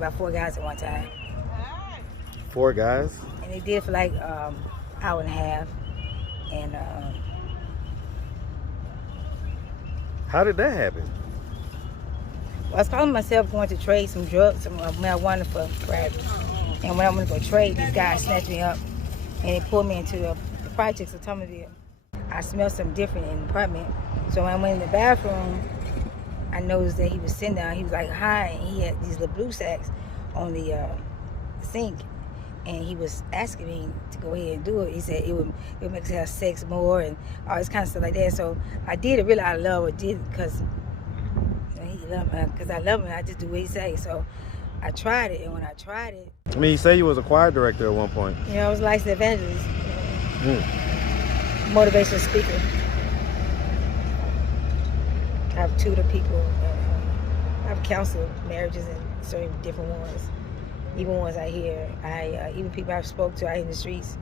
about 4 guys at one time. 4 guys? And they did it for like hour and a half. And how did that happen? I was calling myself going to trade some drugs, some marijuana for crack. And when I went to go trade, these guys snatched me up and they pulled me into the projects of Thomasville. I smelled something different in the apartment. So when I went in the bathroom, I noticed that he was sitting down. He was like high, and he had these little blue sacks on the sink. And he was asking me to go ahead and do it. He said it would make us have sex more and all this kind of stuff like that. So I did it really out of love. I did it because he loved me. Because I love him, and I just do what he say. So I tried it, and when I tried it, I mean, you say you was a choir director at one point. I was a licensed evangelist, motivational speaker. I've tutored people. I've counseled marriages and certain different ones. Even ones I hear, even people I've spoke to out in the streets,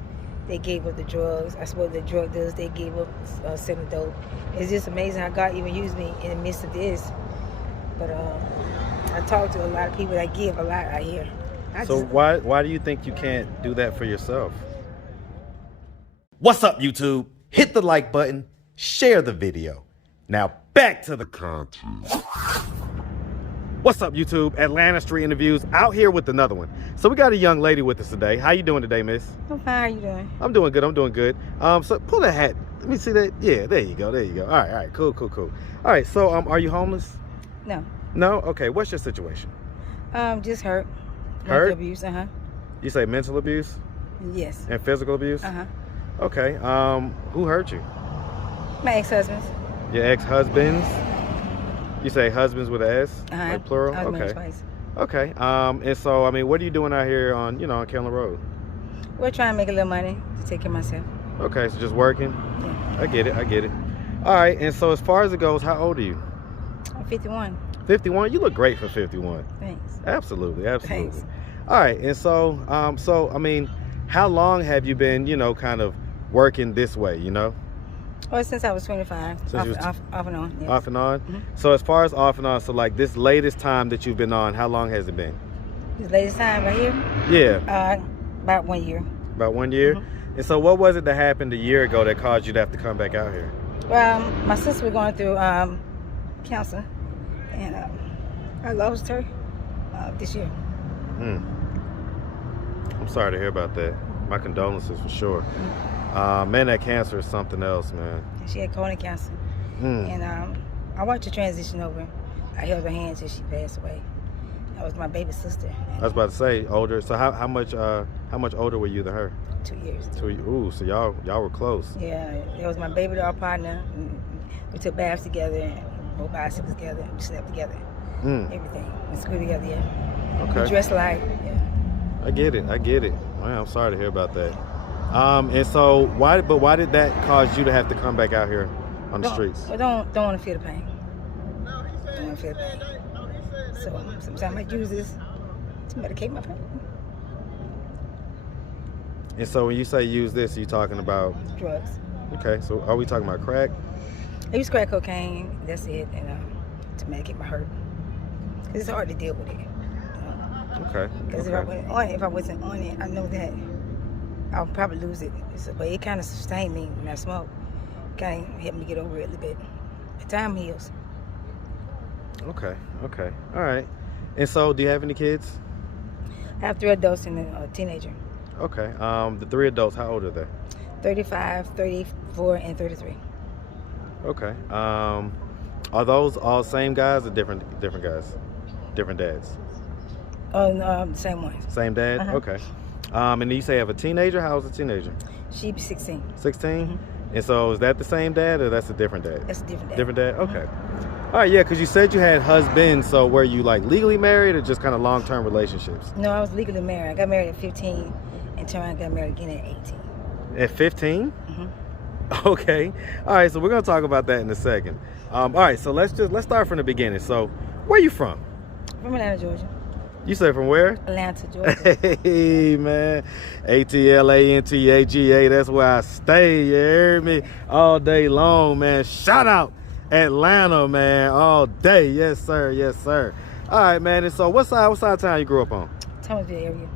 they gave up the drugs. I spoke to the drug dealers, they gave up selling dope. It's just amazing how God even used me in the midst of this. But I talk to a lot of people that give a lot out here. So why do you think you can't do that for yourself? What's up, YouTube? Hit the like button, share the video. Now back to the content. What's up, YouTube? Atlanta Street Interviews out here with another one. So we got a young lady with us today. How you doing today, miss? I'm fine. How you doing? I'm doing good. So pull that hat. Let me see that. Yeah, there you go. All right, cool. All right, so are you homeless? No. No? Okay, what's your situation? Just hurt. Hurt? Mental abuse, You say mental abuse? Yes. And physical abuse? Okay, who hurt you? My ex-husbands. Your ex-husbands? You say husbands with an S? Like plural? I was married Okay. twice. Okay, and so, I mean, what are you doing out here on, on Kendall Road? We're trying to make a little money to take care of myself. Okay, so just working? Yeah. I get it. All right, and so as far as it goes, how old are you? I'm 51. 51? You look great for 51. Thanks. Absolutely. Thanks. All right, and so, I mean, how long have you been, kind of working this way, Well, since I was 25, off and on. Yes. Off and on? So as far as off and on, so like this latest time that you've been on, how long has it been? This latest time right here? Yeah. About 1 year. About 1 year? And so what was it that happened a year ago that caused you to have to come back out here? Well, my sister was going through counseling, and I lost her this year. I'm sorry to hear about that. My condolences for sure. Man, that cancer is something else, man. She had colon cancer, and I watched her transition over. I held her hand till she passed away. That was my baby sister. I was about to say older. So how much older were you than her? 2 years. Ooh, so y'all were close. Yeah, it was my baby doll partner. We took baths together, and rode bicycles together, we slept together. Everything. We school together, yeah. Okay. We dressed alike, yeah. I get it. Man, I'm sorry to hear about that. And so why did that cause you to have to come back out here on the streets? I don't want to feel the pain. Don't want to feel the pain. So sometimes I use this to medicate my pain. And so when you say use this, are you talking about Drugs. Okay, so are we talking about crack? I use crack cocaine. That's it, and to medicate my hurt. Cause it's hard to deal with it. Okay. Because if I wasn't on it, I know that I'll probably lose it. But it kind of sustained me when I smoke. Kind of helped me get over it a little bit. But time heals. Okay. All right. And so, do you have any kids? I have 3 adults and a teenager. Okay. The 3 adults, how old are they? 35, 34, and 33. Okay. Are those all same guys or different guys? Different dads? Oh, no, the same ones. Same dad? Okay. And you say you have a teenager? How old is a teenager? She'd be 16. 16? And so is that the same dad or that's a different dad? That's a different dad. Different dad? Okay. All right, yeah, because you said you had husbands, so were you like legally married or just kind of long-term relationships? No, I was legally married. I got married at 15 and turned around and got married again at 18. At 15? Okay. All right, so we're going to talk about that in a second. All right, so let's start from the beginning. So where are you from? From Atlanta, Georgia. You say from where? Atlanta, Georgia. Hey, man. ATLANTAGA, that's where I stay, you hear me? All day long, man. Shout out Atlanta, man, all day. Yes, sir. All right, man. And so what side of town you grew up on? Thomasville area.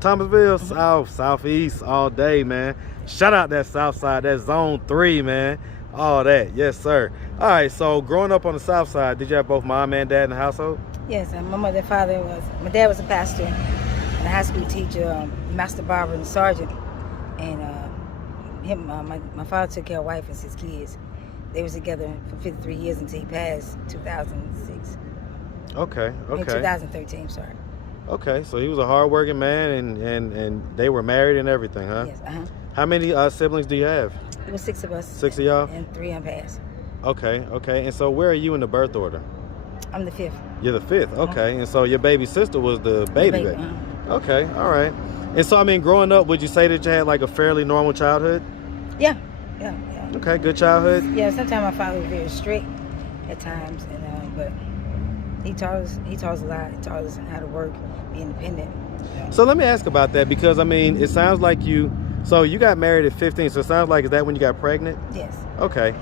Thomasville, south, southeast, all day, man. Shout out that south side, that zone 3, man. All that, yes, sir. All right, so growing up on the south side, did you have both mom and dad in the household? Yes, my mother and father my dad was a pastor and a high school teacher, master barber and sergeant. And my father took care of wife and 6 kids. They was together for 53 years until he passed 2006. Okay. In 2013, sorry. Okay, so he was a hard-working man, and they were married and everything, huh? Yes, How many siblings do you have? It was 6 of us. 6 of y'all? And 3 unpassed. Okay. And so where are you in the birth order? I'm the 5th. You're the 5th, okay. And so your baby sister was the baby. Okay, all right. And so, I mean, growing up, would you say that you had like a fairly normal childhood? Yeah. Okay, good childhood? Yeah, sometimes my father was very strict at times, and but he taught us a lot. He taught us how to work, be independent. So let me ask about that, because I mean, it sounds like you got married at 15, so it sounds like, is that when you got pregnant? Yes. Okay.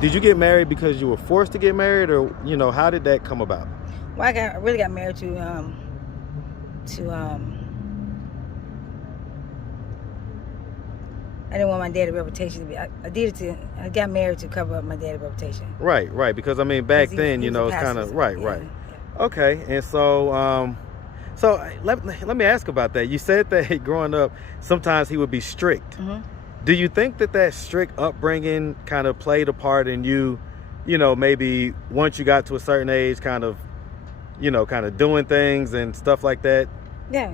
Did you get married because you were forced to get married, or how did that come about? Well, I really got married to I didn't want my daddy's reputation to be. I got married to cover up my daddy's reputation. Right. Because I mean, back then, it's kind of right. Okay, and so let me ask about that. You said that growing up, sometimes he would be strict. Mm-hmm. Do you think that strict upbringing kind of played a part in you, maybe once you got to a certain age, kind of doing things and stuff like that? Yeah.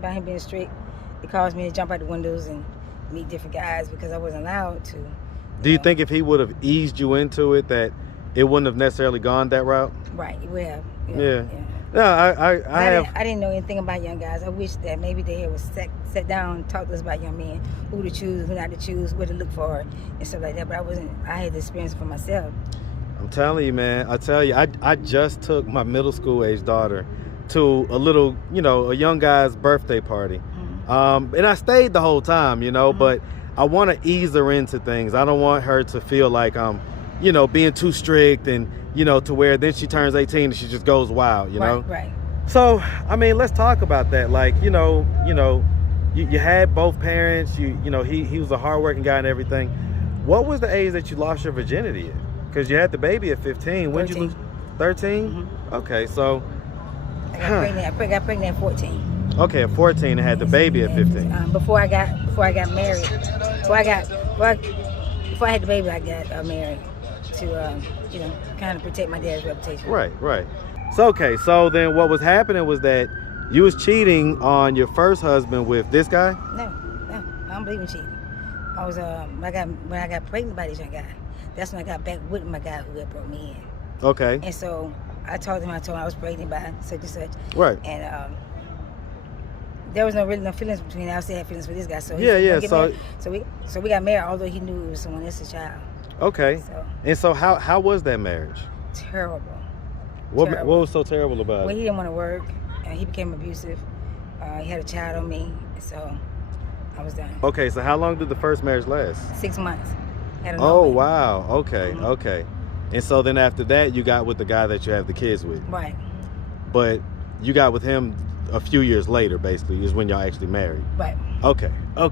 By him being strict, it caused me to jump out the windows and meet different guys because I wasn't allowed to. Do you think if he would have eased you into it, that it wouldn't have necessarily gone that route? Right, it would have. Yeah. No, I didn't know anything about young guys. I wish that maybe they would sit down and talk to us about young men, who to choose, who not to choose, what to look for, and stuff like that. But I had the experience for myself. I'm telling you, man. I just took my middle school age daughter to a little, a young guy's birthday party. Mm-hmm. And I stayed the whole time, mm-hmm. but I want to ease her into things. I don't want her to feel like I'm, being too strict and, to where then she turns 18 and she just goes wild, know? Right. So, I mean, let's talk about that. Like, you had both parents, he was a hardworking guy and everything. What was the age that you lost your virginity at? Because you had the baby at 15. When did you lose? 13? Mm-hmm. Okay, so. I got pregnant at 14. Okay, at 14 and had the baby at 15. Before I got married. Before I had the baby, I got married to, kind of protect my dad's reputation. Right. So then what was happening was that you was cheating on your first husband with this guy? No, I don't believe in cheating. I was when I got pregnant by this young guy, that's when I got back with my guy who had brought me in. Okay. And so I told him I was pregnant by such and such. Right. And there was no feelings between us. I still had feelings for this guy. So So we got married, although he knew it was someone else's child. Okay. And so how was that marriage? Terrible. What was so terrible about it? Well, he didn't want to work, and he became abusive. He had a child on me, so I was done. Okay, so how long did the first marriage last? 6 months. Oh, wow. Okay, mm-hmm. Okay. And so then after that, you got with the guy that you have the kids with. Right. But you got with him a few years later, basically, is when y'all actually married. Right. Okay. I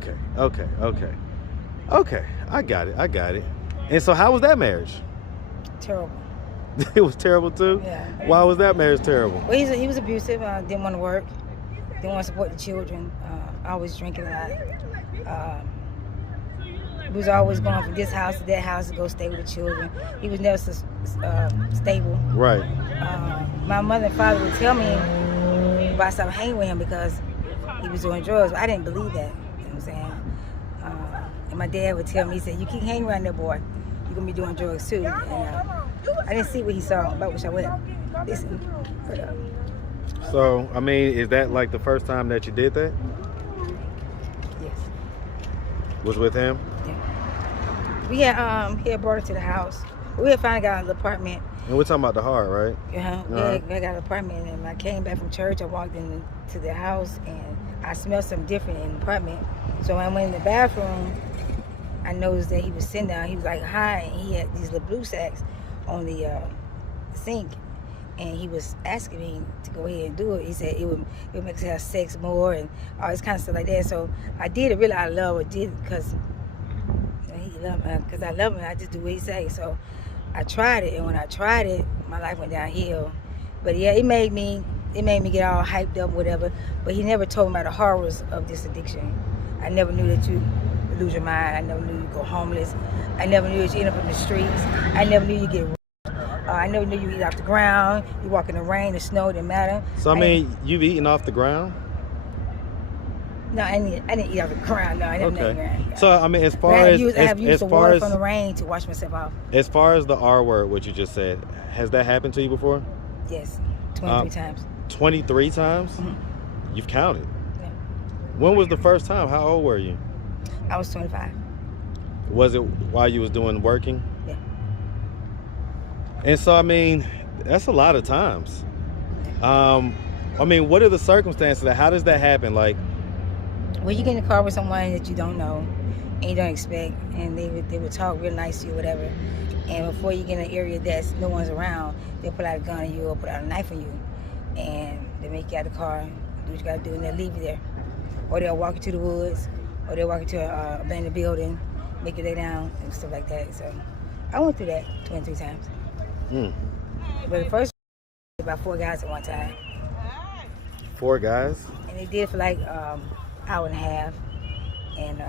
got it. And so how was that marriage? Terrible. It was terrible too? Yeah. Why was that marriage terrible? Well, he was abusive. Didn't want to work. Didn't want to support the children. Always drinking a lot. He was always going from this house to that house to go stay with the children. He was never stable. Right. My mother and father would tell me if I stopped hanging with him because he was doing drugs. But I didn't believe that. You know what I'm saying? And my dad would tell me, he said, "You keep hanging around that boy, you're going to be doing drugs too." And I didn't see what he saw, but I wish I would have listened. So, I mean, is that like the first time that you did that? Yes. Was with him? Yeah. He had brought her to the house. We had finally got an apartment. And we're talking about the heart, right? Yeah. We got an apartment, and I came back from church. I walked into the house, and I smelled something different in the apartment. So when I went in the bathroom, I noticed that he was sitting down. He was like high, and he had these little blue sacks on the sink. and he was asking me to go ahead and do it. He said it would make us have sex more and all this kind of stuff like that. So I did it really out of love. I did it because he loved me, because I love him. I just do what he say. So I tried it, and when I tried it, my life went downhill. But yeah, it made me get all hyped up, whatever. But he never told me about the horrors of this addiction. I never knew that you lose your mind. I never knew you go homeless. I never knew that you end up in the streets. I never knew you get. I never knew you eat off the ground. You walk in the rain, the snow, it didn't matter. So I mean, you've eaten off the ground? No, I didn't eat off the ground. No, I didn't eat off the ground. So I mean, I have used the water from the rain to wash myself off. As far as the R word, what you just said, has that happened to you before? Yes, 23 times. 23 times? Mm-hmm. You've counted. Yeah. When was the first time? How old were you? I was 25. Was it while you was working? Yeah. And so, I mean, that's a lot of times. I mean, what are the circumstances? How does that happen? Like, when you get in the car with someone that you don't know and you don't expect, and they would talk real nice to you, whatever, and before you get in an area that's no one's around, they'll put out a gun on you or put out a knife on you, and they make you out of the car, do what you gotta do, and they'll leave you there. Or they'll walk you to the woods, or they'll walk you to an abandoned building, make you lay down, and stuff like that. So I went through that 23 times. But the first, about 4 guys at one time. 4 guys? And they did for like hour and a half. And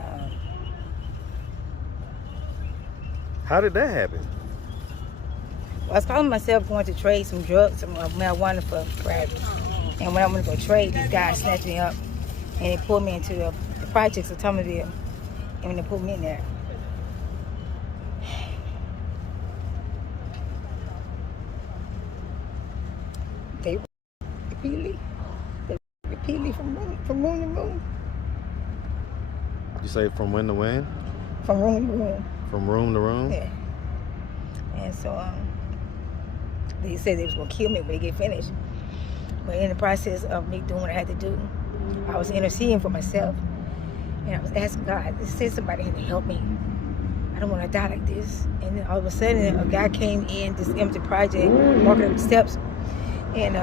how did that happen? well, I was calling myself going to trade some drugs, some marijuana for private. And when I went to go trade, these guys snatched me up and they pulled me into the projects of Thomasville. And when they pulled me in there, they repeatedly from room to room. You say from when to when? From room to room. From room to room? Yeah. And so they said they was gonna kill me when they get finished. But in the process of me doing what I had to do, I was interceding for myself. And I was asking God, send somebody in to help me. I don't want to die like this. And then all of a sudden, a guy came in this empty project, walking up the steps, and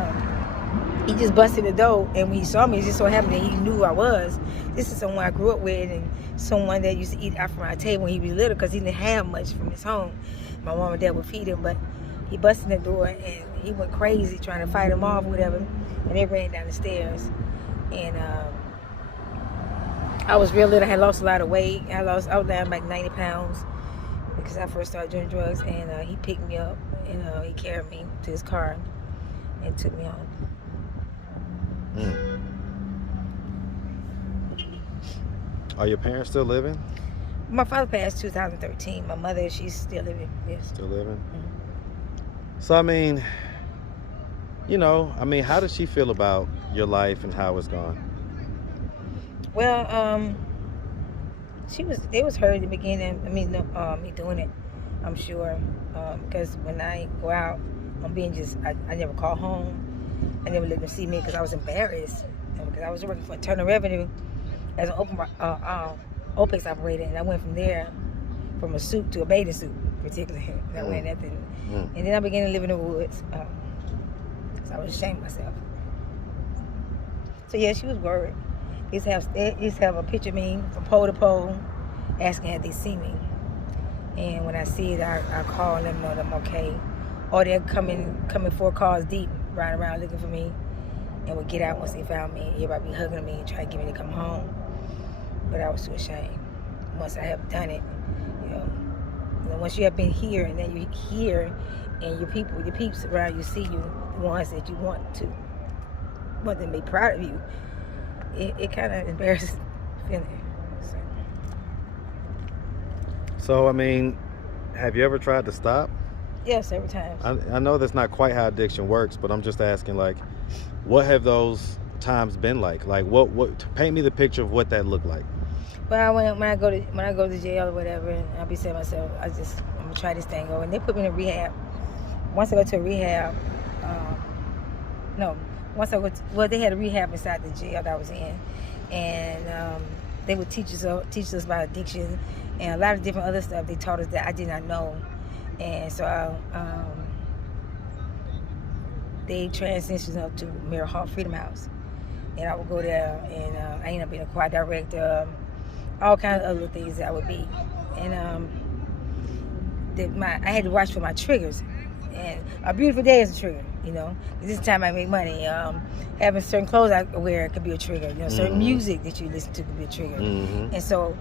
he just busted the door. And when he saw me, it just so happened that he knew who I was. This is someone I grew up with, and someone that used to eat out from our table when he was little, because he didn't have much from his home. My mom and dad would feed him, but he busted the door, and he went crazy trying to fight him off, whatever. And they ran down the stairs. And I was real little. I had lost a lot of weight. I was down like 90 pounds because I first started doing drugs. And he picked me up, and he carried me to his car and took me home. Are your parents still living? My father passed 2013. My mother, she's still living. Yes. Still living? So, I mean, how does she feel about your life and how it's gone? Well, they was hurt in the beginning. Me doing it, I'm sure, because when I go out, I never call home. I never let them see me because I was embarrassed, because I was working for Internal Revenue as an OPEX operator, and I went from there, from a suit to a bathing suit, particularly. I went nothing, and then I began to live in the woods. So I was ashamed of myself. So yeah, she was worried. They used to have a picture of me from pole to pole, asking had they seen me. And when I see it, I call and let them know that I'm okay. Or they're coming 4 cars deep, riding around looking for me, and would get out once they found me. Everybody be hugging me and trying to get me to come home. But I was too ashamed. Once I have done it, once you have been here, and then you here, and your peeps around you see you, the ones that you want them to be proud of you, it kind of embarrasses feeling. So, I mean, have you ever tried to stop? Yes, every time. I know that's not quite how addiction works, but I'm just asking, like, what have those times been like? Like, what paint me the picture of what that looked like. Well, when I go to jail or whatever, and I'll be saying to myself, I'm gonna try this thing over. And they put me in a rehab. Once I go to a rehab, they had a rehab inside the jail that I was in, and they would teach us about addiction and a lot of different other stuff. They taught us that I did not know, and so they transitioned up to Mirror Hall Freedom House. And I would go there, and I ended up being a choir director, all kinds of other things that I would be. And I had to watch for my triggers. And a beautiful day is a trigger, you know. This is the time I make money. Having certain clothes I wear could be a trigger. You know, certain music that you listen to could be a trigger. And so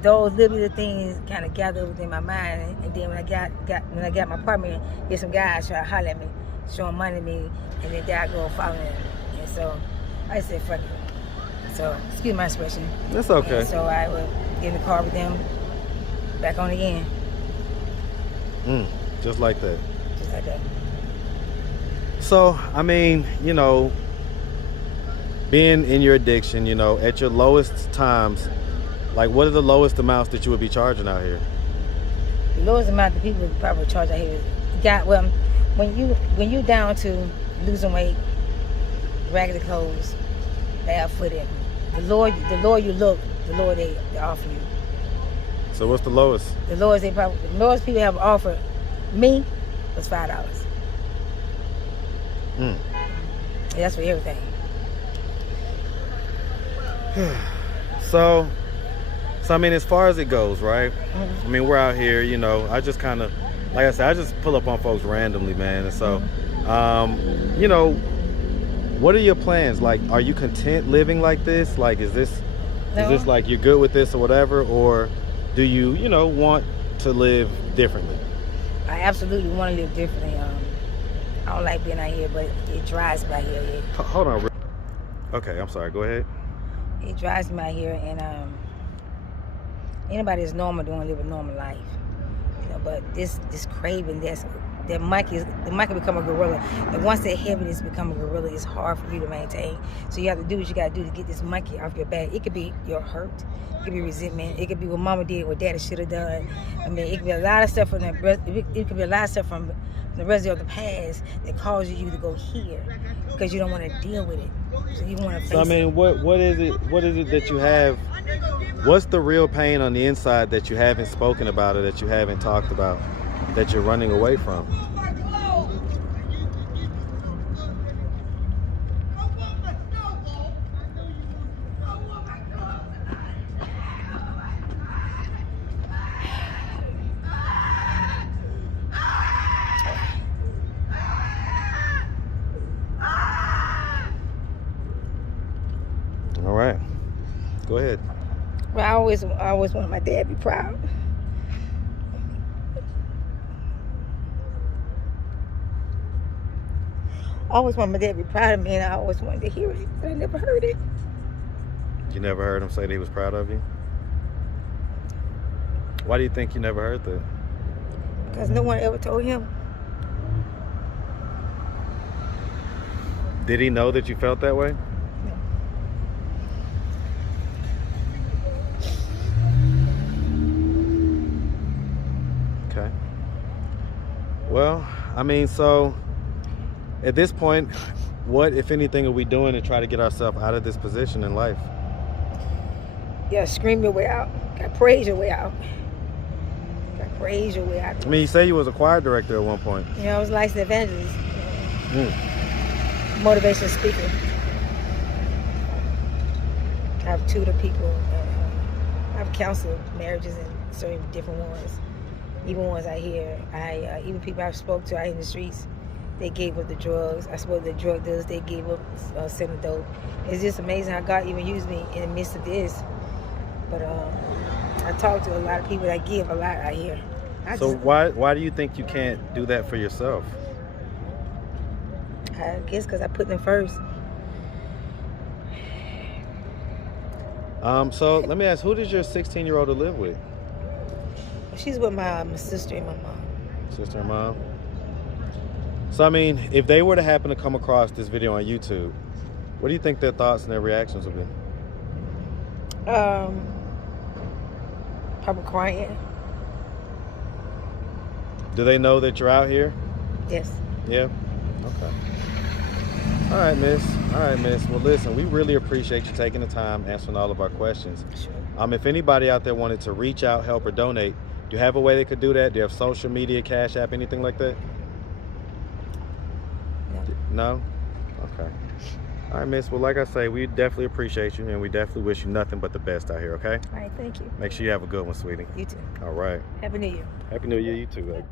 those little things kind of gathered within my mind. And then when I got my apartment, get some guys try to holler at me, showing money to me, and then there I go following them. And so I said, fuck it. So excuse my expression. That's okay. And so I would get in the car with them, back on again. Just like that. Just like that. So, I mean, you know, being in your addiction, you know, at your lowest times, like what are the lowest amounts that you would be charging out here? The lowest amount that people would probably charge out here is, when you down to losing weight, raggedy clothes, barefooted, the lower you look, the lower they offer you. So what's the lowest? The lowest people have offered me was $5. And that's for everything. So I mean, as far as it goes, right? I mean, we're out here, you know, I just kind of, like I said, I just pull up on folks randomly, man. And so, you know, what are your plans? Like, are you content living like this? Like, is this like you're good with this or whatever? Or do you, you know, want to live differently? I absolutely want to live differently. I don't like being out here, but it drives me out here. Hold on. Okay, I'm sorry. Go ahead. It drives me out here, and anybody that's normal don't live a normal life, you know. But this craving, that monkey become a gorilla, and once that heaviness become a gorilla, it's hard for you to maintain. So you have to do what you got to do to get this monkey off your back. It could be your hurt, it could be resentment, it could be what mama did, what daddy should have done. I mean, it could be a lot of stuff from the residue of the past that causes you to go here because you don't want to deal with it. So you want to face it. So I mean, what is it that you have? What's the real pain on the inside that you haven't spoken about or that you haven't talked about, that you're running away from? All right, go ahead. Well, I always wanted my dad to be proud. I always wanted my dad to be proud of me, and I always wanted to hear it, but I never heard it. You never heard him say that he was proud of you? Why do you think you never heard that? Because no one ever told him. Did he know that you felt that way? No. Okay. Well, I mean, so at this point, what, if anything, are we doing to try to get ourselves out of this position in life? Yeah, scream your way out. Gotta praise your way out. Gotta praise your way out. I mean, you say you was a choir director at one point. You know, I was a licensed evangelist, motivational speaker. I've tutored people. I've counseled marriages and certain different ones. Even ones I hear. Even people I've spoke to out in the streets, they gave up the drugs. I spoke to the drug dealers, they gave up selling dope. It's just amazing how God even used me in the midst of this. But I talk to a lot of people that give a lot out here. So why do you think you can't do that for yourself? I guess because I put them first. So let me ask, who does your 16-year-old live with? She's with my sister and my mom. Sister and mom? So I mean, if they were to happen to come across this video on YouTube, what do you think their thoughts and their reactions would be? Probably crying. Do they know that you're out here? Yes. Yeah? Okay. All right, miss. Well, listen, we really appreciate you taking the time answering all of our questions. Sure. If anybody out there wanted to reach out, help, or donate, do you have a way they could do that? Do you have social media, Cash App, anything like that? No. No? Okay. All right, miss. Well, like I say, we definitely appreciate you, and we definitely wish you nothing but the best out here, okay? All right, thank you. Make sure you have a good one, sweetie. You too. All right. Happy New Year. Happy New Year, you too, baby.